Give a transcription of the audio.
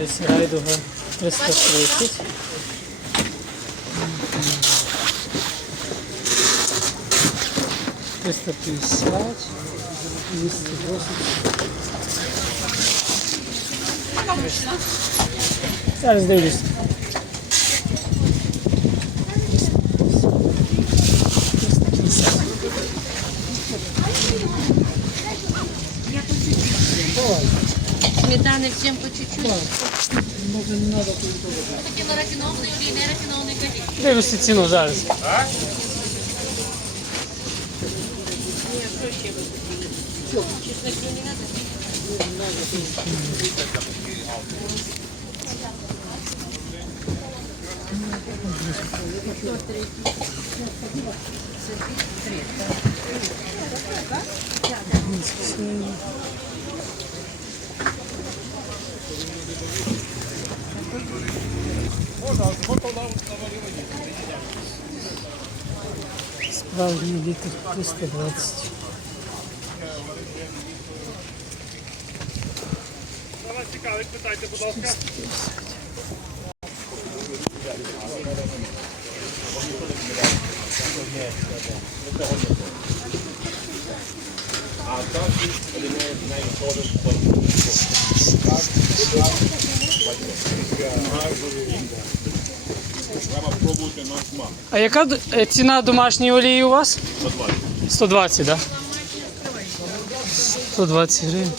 Десь райдуга 330. Триста п'ятдесят, двісті Зараз дивлюсь. Сметаны всем по чуть-чуть. Такі на рафінований олій, не рафінований кажіть. Дивлюся ціну зараз. Чесноків не надо? Справжній літр 320. Цікавить, питайте, будь ласка. А а яка е, ціна домашньої олії у вас? 120. 120, так? Да? 120 гривень.